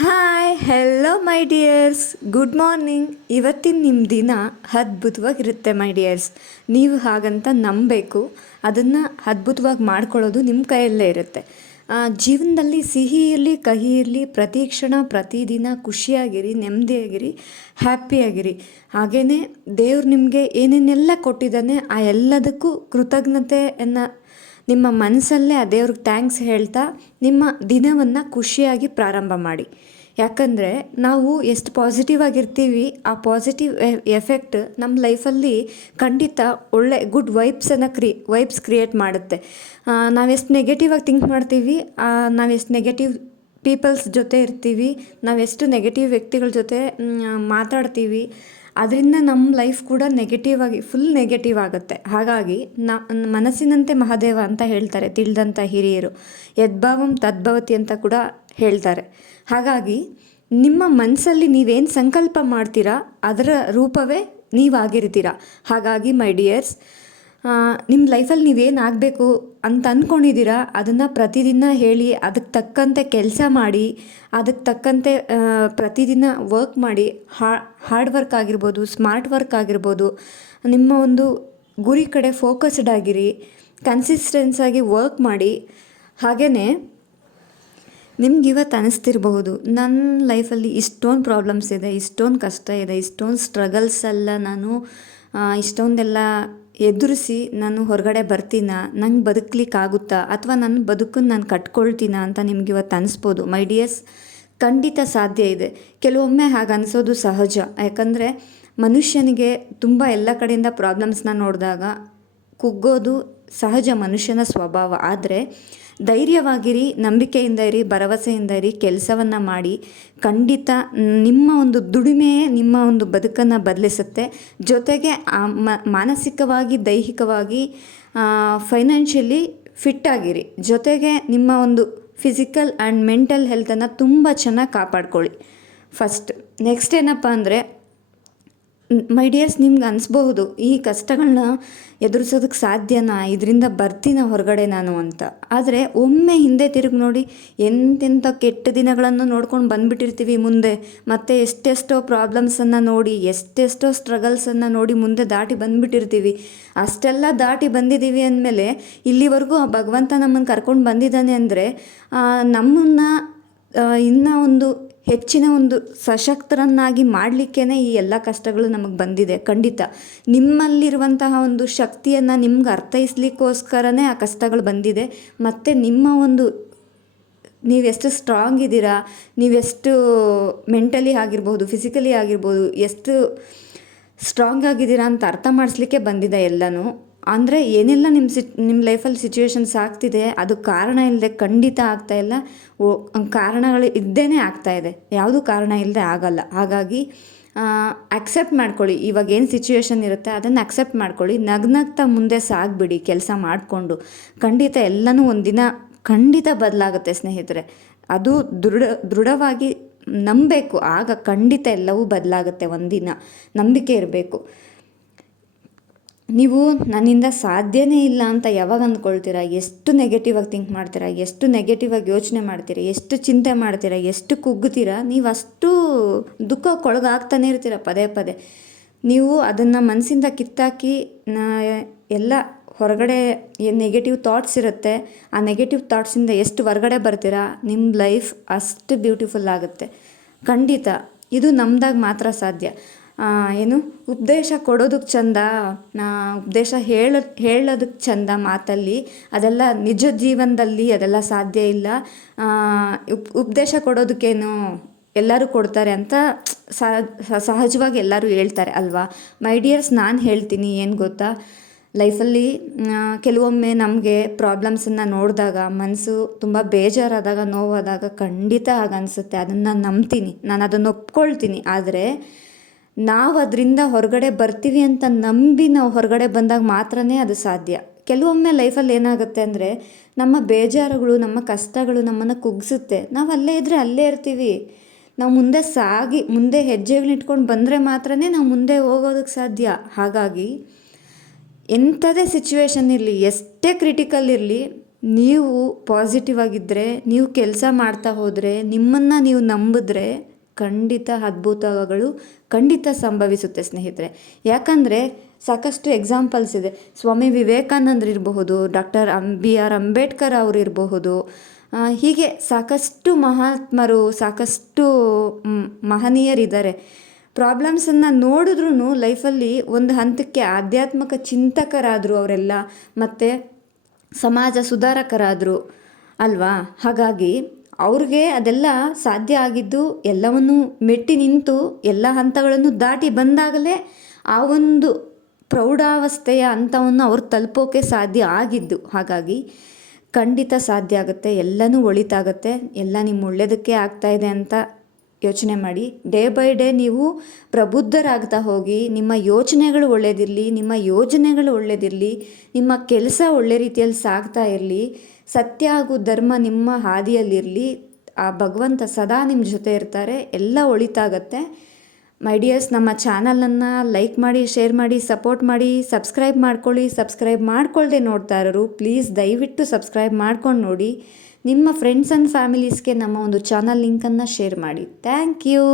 Hi hello my dears good morning ಇವತ್ತಿನ ನಿಮ್ಮ ದಿನ ಅದ್ಭುತವಾಗಿರುತ್ತೆ ಮೈ ಡಿಯರ್ಸ್ ನೀವು ಹಾಗಂತ ನಂಬಬೇಕು. ಅದನ್ನು ಅದ್ಭುತವಾಗಿ ಮಾಡ್ಕೊಳ್ಳೋದು ನಿಮ್ಮ ಕೈಯಲ್ಲೇ ಇರುತ್ತೆ. ಜೀವನದಲ್ಲಿ ಸಿಹಿ ಇರಲಿ, ಕಹಿ ಇರಲಿ, ಪ್ರತಿ ಕ್ಷಣ ಪ್ರತಿದಿನ ಖುಷಿಯಾಗಿರಿ, ನೆಮ್ಮದಿಯಾಗಿರಿ, ಹ್ಯಾಪಿಯಾಗಿರಿ. ಹಾಗೆಯೇ ದೇವ್ರು ನಿಮಗೆ ಏನೇನೆಲ್ಲ ಕೊಟ್ಟಿದ್ದಾನೆ, ಆ ಎಲ್ಲದಕ್ಕೂ ಕೃತಜ್ಞತೆಯನ್ನು ನಿಮ್ಮ ಮನಸ್ಸಲ್ಲೇ ಆ ದೇವ್ರಿಗೆ ಥ್ಯಾಂಕ್ಸ್ ಹೇಳ್ತಾ ನಿಮ್ಮ ದಿನವನ್ನು ಖುಷಿಯಾಗಿ ಪ್ರಾರಂಭ ಮಾಡಿ. ಯಾಕಂದರೆ ನಾವು ಎಷ್ಟು ಪಾಸಿಟಿವ್ ಆಗಿರ್ತೀವಿ, ಆ ಪಾಸಿಟಿವ್ ಎಫೆಕ್ಟ್ ನಮ್ಮ ಲೈಫಲ್ಲಿ ಖಂಡಿತ ಒಳ್ಳೆ ಗುಡ್ ವೈಬ್ಸನ್ನು ಕ್ರಿ ವೈಬ್ಸ್ ಕ್ರಿಯೇಟ್ ಮಾಡುತ್ತೆ. ನಾವೆಷ್ಟು ನೆಗೆಟಿವ್ ಆಗಿ ಥಿಂಕ್ ಮಾಡ್ತೀವಿ ನಾವೆಷ್ಟು ನೆಗೆಟಿವ್ ಪೀಪಲ್ಸ್ ಜೊತೆ ಇರ್ತೀವಿ ನಾವೆಷ್ಟು ನೆಗೆಟಿವ್ ವ್ಯಕ್ತಿಗಳ ಜೊತೆ ಮಾತಾಡ್ತೀವಿ ಅದರಿಂದ ನಮ್ಮ ಲೈಫ್ ಕೂಡ ನೆಗೆಟಿವ್ ಆಗಿ ಫುಲ್ ನೆಗೆಟಿವ್ ಆಗುತ್ತೆ. ಹಾಗಾಗಿ ನ, ಮನಸ್ಸಿನಂತೆ ಮಹಾದೇವ ಅಂತ ಹೇಳ್ತಾರೆ ತಿಳಿದಂಥ ಹಿರಿಯರು. ಯದ್ಭಾವಂ ತದ್ಭವತಿ ಅಂತ ಕೂಡ ಹೇಳ್ತಾರೆ. ಹಾಗಾಗಿ ನಿಮ್ಮ ಮನಸ್ಸಲ್ಲಿ ನೀವೇನು ಸಂಕಲ್ಪ ಮಾಡ್ತೀರಾ, ಅದರ ರೂಪವೇ ನೀವಾಗಿರ್ತೀರ ಹಾಗಾಗಿ ಮೈ ಡಿಯರ್ಸ್ ನಿಮ್ಮ ಲೈಫಲ್ಲಿ ನೀವೇನು ಆಗಬೇಕು ಅಂತ ಅಂದ್ಕೊಂಡಿದ್ದೀರಾ ಅದನ್ನು ಪ್ರತಿದಿನ ಹೇಳಿ ಅದಕ್ಕೆ ತಕ್ಕಂತೆ ಕೆಲಸ ಮಾಡಿ ಅದಕ್ಕೆ ತಕ್ಕಂತೆ ಪ್ರತಿದಿನ ವರ್ಕ್ ಮಾಡಿ ಹಾರ್ಡ್ ವರ್ಕ್ ಆಗಿರ್ಬೋದು ಸ್ಮಾರ್ಟ್ ವರ್ಕ್ ಆಗಿರ್ಬೋದು, ನಿಮ್ಮ ಒಂದು ಗುರಿ ಕಡೆ ಫೋಕಸ್ಡ್ ಆಗಿರಿ ಕನ್ಸಿಸ್ಟೆನ್ಸ್ ಆಗಿ ವರ್ಕ್ ಮಾಡಿ ಹಾಗೆಯೇ ನಿಮ್ಗೆ ಇವತ್ತು ಅನಿಸ್ತಿರಬಹುದು ನನ್ನ ಲೈಫಲ್ಲಿ ಇಷ್ಟೊಂದು ಪ್ರಾಬ್ಲಮ್ಸ್ ಇದೆ, ಇಷ್ಟೊಂದು ಕಷ್ಟ ಇದೆ, ಇಷ್ಟೊಂದು ಸ್ಟ್ರಗಲ್ಸ್ ಎಲ್ಲ ನಾನು ಇಷ್ಟೊಂದೆಲ್ಲ ಎದುರಿಸಿ ನಾನು ಹೊರಗಡೆ ಬರ್ತೀನಾ? ನಂಗೆ ಬದುಕಲಿಕ್ಕಾಗುತ್ತಾ? ಅಥವಾ ನನ್ನ ಬದುಕನ್ನು ನಾನು ಕಟ್ಕೊಳ್ತೀನ ಅಂತ ನಿಮ್ಗೆ ಇವತ್ತು ಅನಿಸ್ಬೋದು? ಮೈ ಡಿಯರ್ಸ್ ಖಂಡಿತ ಸಾಧ್ಯ ಇದೆ. ಕೆಲವೊಮ್ಮೆ ಹಾಗೆ ಅನಿಸೋದು ಸಹಜ. ಯಾಕಂದರೆ ಮನುಷ್ಯನಿಗೆ ತುಂಬ ಎಲ್ಲ ಕಡೆಯಿಂದ ಪ್ರಾಬ್ಲಮ್ಸ್ನ ನೋಡಿದಾಗ ಕುಗ್ಗೋದು ಸಹಜ ಮನುಷ್ಯನ ಸ್ವಭಾವ. ಆದರೆ ಧೈರ್ಯವಾಗಿರಿ, ನಂಬಿಕೆಯಿಂದ ಇರಿ, ಭರವಸೆಯಿಂದ ಇರಿ, ಕೆಲಸವನ್ನು ಮಾಡಿ, ಖಂಡಿತ ನಿಮ್ಮ ಒಂದು ದುಡಿಮೆಯೇ ನಿಮ್ಮ ಒಂದು ಬದುಕನ್ನು ಬದಲಿಸುತ್ತೆ. ಜೊತೆಗೆ ಮಾನಸಿಕವಾಗಿ, ದೈಹಿಕವಾಗಿ ಫೈನಾನ್ಷಿಯಲಿ ಫಿಟ್ ಆಗಿರಿ. ಜೊತೆಗೆ ನಿಮ್ಮ ಒಂದು ಫಿಸಿಕಲ್ ಆ್ಯಂಡ್ ಮೆಂಟಲ್ ಹೆಲ್ತನ್ನು ತುಂಬ ಚೆನ್ನಾಗಿ ಕಾಪಾಡ್ಕೊಳ್ಳಿ. ಫಸ್ಟ್ ನೆಕ್ಸ್ಟ್ ಏನಪ್ಪ ಅಂದರೆ ಮೈ ಡಿಯರ್ಸ್ ನಿಮ್ಗೆ ಅನಿಸ್ಬಹುದು, ಈ ಕಷ್ಟಗಳನ್ನ ಎದುರಿಸೋದಕ್ಕೆ ಸಾಧ್ಯನಾ? ಇದರಿಂದ ಬರ್ತೀನ ಹೊರಗಡೆ ನಾನು ಅಂತ. ಆದರೆ ಒಮ್ಮೆ ಹಿಂದೆ ತಿರುಗಿ ನೋಡಿ ಎಂತೆಂಥ ಕೆಟ್ಟ ದಿನಗಳನ್ನು ನೋಡ್ಕೊಂಡು ಬಂದುಬಿಟ್ಟಿರ್ತೀವಿ ಮುಂದೆ. ಮತ್ತು ಎಷ್ಟೆಷ್ಟೋ ಪ್ರಾಬ್ಲಮ್ಸನ್ನು ನೋಡಿ, ಎಷ್ಟೆಷ್ಟೋ ಸ್ಟ್ರಗಲ್ಸನ್ನು ನೋಡಿ ಮುಂದೆ ದಾಟಿ ಬಂದ್ಬಿಟ್ಟಿರ್ತೀವಿ. ಅಷ್ಟೆಲ್ಲ ದಾಟಿ ಬಂದಿದ್ದೀವಿ ಅಂದಮೇಲೆ ಇಲ್ಲಿವರೆಗೂ ಆ ಭಗವಂತ ನಮ್ಮನ್ನು ಕರ್ಕೊಂಡು ಬಂದಿದ್ದಾನೆ ಅಂದರೆ ನಮ್ಮನ್ನು ಇನ್ನೂ ಒಂದು ಹೆಚ್ಚಿನ ಒಂದು ಸಶಕ್ತರನ್ನಾಗಿ ಮಾಡಲಿಕ್ಕೇ ಈ ಎಲ್ಲ ಕಷ್ಟಗಳು ನಮಗೆ ಬಂದಿದೆ. ಖಂಡಿತ. ನಿಮ್ಮಲ್ಲಿರುವಂತಹ ಒಂದು ಶಕ್ತಿಯನ್ನು ನಿಮ್ಗೆ ಅರ್ಥೈಸ್ಲಿಕ್ಕೋಸ್ಕರನೇ ಆ ಕಷ್ಟಗಳು ಬಂದಿದೆ. ಮತ್ತು ನಿಮ್ಮ ಒಂದು ನೀವೆಷ್ಟು ಸ್ಟ್ರಾಂಗ್ ಇದ್ದೀರಾ ನೀವೆಷ್ಟು ಮೆಂಟಲಿ ಆಗಿರ್ಬೋದು ಫಿಸಿಕಲಿ ಆಗಿರ್ಬೋದು, ಎಷ್ಟು ಸ್ಟ್ರಾಂಗ್ ಆಗಿದ್ದೀರಾ ಅಂತ ಅರ್ಥ ಮಾಡಿಸ್ಲಿಕ್ಕೆ ಬಂದಿದೆ ಎಲ್ಲನೂ. ಅಂದರೆ ಏನೆಲ್ಲ ನಿಮ್ಮ ಸಿ ನಿಮ್ಮ ಲೈಫಲ್ಲಿ ಸಿಚುವೇಶನ್ಸ್ ಆಗ್ತಿದೆ, ಅದು ಕಾರಣ ಇಲ್ಲದೆ ಖಂಡಿತ ಆಗ್ತಾ ಇಲ್ಲ. ಓ, ಕಾರಣಗಳು ಇದ್ದೇ ಆಗ್ತಾ ಇದೆ. ಯಾವುದೂ ಕಾರಣ ಇಲ್ಲದೆ ಆಗಲ್ಲ. ಹಾಗಾಗಿ ಅಕ್ಸೆಪ್ಟ್ ಮಾಡ್ಕೊಳ್ಳಿ. ಇವಾಗ ಏನು ಸಿಚುವೇಶನ್ ಇರುತ್ತೆ, ಅದನ್ನು ಅಕ್ಸೆಪ್ಟ್ ಮಾಡ್ಕೊಳ್ಳಿ. ನಗ್ನಗ್ತಾ ಮುಂದೆ ಸಾಗ್ಬಿಡಿ, ಕೆಲಸ ಮಾಡಿಕೊಂಡು. ಖಂಡಿತ ಎಲ್ಲನೂ ಒಂದಿನ ಖಂಡಿತ ಬದಲಾಗುತ್ತೆ ಸ್ನೇಹಿತರೆ. ಅದು ದೃಢ, ದೃಢವಾಗಿ ನಂಬಬೇಕು. ಆಗ ಖಂಡಿತ ಎಲ್ಲವೂ ಬದಲಾಗುತ್ತೆ ಒಂದಿನ. ನಂಬಿಕೆ ಇರಬೇಕು. ನೀವು ನನ್ನಿಂದ ಸಾಧ್ಯನೇ ಇಲ್ಲ ಅಂತ ಯಾವಾಗ ಅಂದ್ಕೊಳ್ತೀರಾ? ಎಷ್ಟು ನೆಗೆಟಿವ್ ಆಗಿ ಥಿಂಕ್ ಮಾಡ್ತೀರಾ? ಎಷ್ಟು ನೆಗೆಟಿವ್ ಆಗಿ ಯೋಚನೆ ಮಾಡ್ತೀರಾ? ಎಷ್ಟು ಚಿಂತೆ ಮಾಡ್ತೀರಾ? ಎಷ್ಟು ಕುಗ್ಗುತ್ತೀರಾ? ನೀವು ಅಷ್ಟು ದುಃಖಕ್ಕೊಳಗಾಗ್ತಾನೆ ಇರ್ತೀರ ಪದೇ ಪದೇ. ನೀವು ಅದನ್ನು ಮನಸ್ಸಿಂದ ಕಿತ್ತಾಕಿ ನಾ ಎಲ್ಲ ಹೊರಗಡೆ ಏನು ನೆಗೆಟಿವ್ ಥಾಟ್ಸ್ ಇರುತ್ತೆ. ಆ ನೆಗೆಟಿವ್ ಥಾಟ್ಸಿಂದ ಎಷ್ಟು ಹೊರಗಡೆ ಬರ್ತೀರಾ? ನಿಮ್ಮ ಲೈಫ್ ಅಷ್ಟು ಬ್ಯೂಟಿಫುಲ್ ಆಗುತ್ತೆ. ಖಂಡಿತ. ಇದು ನಮ್ದಾಗ ಮಾತ್ರ ಸಾಧ್ಯ. ಏನು, ಉಪದೇಶ ಕೊಡೋದಕ್ಕೆ ಚಂದ, ನಾ ಉಪದೇಶ ಹೇಳ ಹೇಳೋದಕ್ಕೆ ಚಂದ ಮಾತಲ್ಲಿ, ಅದೆಲ್ಲ ನಿಜ ಜೀವನದಲ್ಲಿ ಅದೆಲ್ಲ ಸಾಧ್ಯ ಇಲ್ಲ. ಉಪ್, ಉಪದೇಶ ಕೊಡೋದಕ್ಕೇನು ಎಲ್ಲರೂ ಕೊಡ್ತಾರೆ ಅಂತ ಸಹಜವಾಗಿ ಎಲ್ಲರೂ ಹೇಳ್ತಾರೆ ಅಲ್ವಾ? ಮೈ ಡಿಯರ್ಸ್ ನಾನು ಹೇಳ್ತೀನಿ, ಏನು ಗೊತ್ತಾ? ಲೈಫಲ್ಲಿ ಕೆಲವೊಮ್ಮೆ ನಮಗೆ ಪ್ರಾಬ್ಲಮ್ಸನ್ನು ನೋಡಿದಾಗ ಮನಸ್ಸು ತುಂಬ ಬೇಜಾರಾದಾಗ, ನೋವಾದಾಗ ಖಂಡಿತ ಹಾಗೆ ಅನಿಸುತ್ತೆ ಅದನ್ನು ನಾನು ನಂಬ್ತೀನಿ. ನಾನು ಅದನ್ನು ಒಪ್ಕೊಳ್ತೀನಿ. ಆದರೆ ನಾವು ಅದರಿಂದ ಹೊರಗಡೆ ಬರ್ತೀವಿ ಅಂತ ನಂಬಿ ನಾವು ಹೊರಗಡೆ ಬಂದಾಗ ಮಾತ್ರನೇ ಅದು ಸಾಧ್ಯ. ಕೆಲವೊಮ್ಮೆ ಲೈಫಲ್ಲಿ ಏನಾಗುತ್ತೆ ಅಂದರೆ ನಮ್ಮ ಬೇಜಾರುಗಳು, ನಮ್ಮ ಕಷ್ಟಗಳು ನಮ್ಮನ್ನು ಕುಗ್ಸುತ್ತೆ. ನಾವು ಅಲ್ಲೇ ಇದ್ದರೆ ಅಲ್ಲೇ ಇರ್ತೀವಿ. ನಾವು ಮುಂದೆ ಸಾಗಿ, ಮುಂದೆ ಹೆಜ್ಜೆಗಳಿಟ್ಕೊಂಡು ಬಂದರೆ ಮಾತ್ರನೇ ನಾವು ಮುಂದೆ ಹೋಗೋದಕ್ಕೆ ಸಾಧ್ಯ. ಹಾಗಾಗಿ ಎಂಥದೇ ಸಿಚುವೇಶನ್ ಇರಲಿ, ಎಷ್ಟೇ ಕ್ರಿಟಿಕಲ್ ಇರಲಿ, ನೀವು ಪಾಸಿಟಿವ್ ಆಗಿದ್ದರೆ ನೀವು ಕೆಲಸ ಮಾಡ್ತಾ ಹೋದರೆ, ನಿಮ್ಮನ್ನು ನೀವು ನಂಬಿದ್ರೆ ಖಂಡಿತ ಅದ್ಭುತಗಳು ಖಂಡಿತ ಸಂಭವಿಸುತ್ತೆ ಸ್ನೇಹಿತರೆ. ಯಾಕಂದರೆ ಸಾಕಷ್ಟು ಎಕ್ಸಾಂಪಲ್ಸ್ ಇದೆ. ಸ್ವಾಮಿ ವಿವೇಕಾನಂದ್ರು ಇರಬಹುದು, doctor um B R Ambedkar ಅವರು ಇರಬಹುದು. ಹೀಗೆ ಸಾಕಷ್ಟು ಮಹಾತ್ಮರು, ಸಾಕಷ್ಟು ಮಹನೀಯರಿದ್ದಾರೆ. ಪ್ರಾಬ್ಲಮ್ಸನ್ನು ನೋಡಿದ್ರೂ ಲೈಫಲ್ಲಿ ಒಂದು ಹಂತಕ್ಕೆ ಆಧ್ಯಾತ್ಮಿಕ ಚಿಂತಕರಾದರು ಅವರೆಲ್ಲ, ಮತ್ತು ಸಮಾಜ ಸುಧಾರಕರಾದರು ಅಲ್ವಾ? ಹಾಗಾಗಿ ಅವ್ರಿಗೆ ಅದೆಲ್ಲ ಸಾಧ್ಯ ಆಗಿದ್ದು ಎಲ್ಲವನ್ನು ಮೆಟ್ಟಿ ನಿಂತು ಎಲ್ಲ ಹಂತಗಳನ್ನು ದಾಟಿ ಬಂದಾಗಲೇ ಆ ಒಂದು ಪ್ರೌಢಾವಸ್ಥೆಯ ಹಂತವನ್ನು ಅವ್ರು ತಲುಪೋಕೆ ಸಾಧ್ಯ ಆಗಿದ್ದು. ಹಾಗಾಗಿ ಖಂಡಿತ ಸಾಧ್ಯ ಆಗುತ್ತೆ, ಎಲ್ಲನೂ ಒಳಿತಾಗತ್ತೆ, ಎಲ್ಲ ನಿಮ್ಮ ಒಳ್ಳೆಯದಕ್ಕೆ ಆಗ್ತಾ ಇದೆ ಅಂತ ಯೋಚನೆ ಮಾಡಿ. ಡೇ ಬೈ ಡೇ ನೀವು ಪ್ರಬುದ್ಧರಾಗ್ತಾ ಹೋಗಿ, ನಿಮ್ಮ ಯೋಚನೆಗಳು ಒಳ್ಳೆಯದಿರಲಿ ನಿಮ್ಮ ಯೋಜನೆಗಳು ಒಳ್ಳೆಯದಿರಲಿ ನಿಮ್ಮ ಕೆಲಸ ಒಳ್ಳೆ ರೀತಿಯಲ್ಲಿ ಸಾಗ್ತಾ ಇರಲಿ, ಸತ್ಯ ಹಾಗೂ ಧರ್ಮ ನಿಮ್ಮ ಹಾದಿಯಲ್ಲಿರಲಿ, ಆ ಭಗವಂತ ಸದಾ ನಿಮ್ಮ ಜೊತೆ ಇರ್ತಾರೆ, ಎಲ್ಲ ಒಳಿತಾಗತ್ತೆ. ಮೈ ಡಿಯರ್ಸ್ ನಮ್ಮ ಚಾನಲನ್ನು ಲೈಕ್ ಮಾಡಿ ಶೇರ್ ಮಾಡಿ ಸಪೋರ್ಟ್ ಮಾಡಿ ಸಬ್ಸ್ಕ್ರೈಬ್ ಮಾಡ್ಕೊಳ್ಳಿ ಸಬ್ಸ್ಕ್ರೈಬ್ ಮಾಡ್ಕೊಳ್ಳದೆ ನೋಡ್ತಾ ಇರೋರು ಪ್ಲೀಸ್ ದಯವಿಟ್ಟು ಸಬ್ಸ್ಕ್ರೈಬ್ ಮಾಡ್ಕೊಂಡು ನೋಡಿ. ನಿಮ್ಮ ಫ್ರೆಂಡ್ಸ್ ಆ್ಯಂಡ್ ಫ್ಯಾಮಿಲೀಸ್ಗೆ ನಮ್ಮ ಒಂದು ಚಾನಲ್ ಲಿಂಕನ್ನು ಶೇರ್ ಮಾಡಿ. Thank you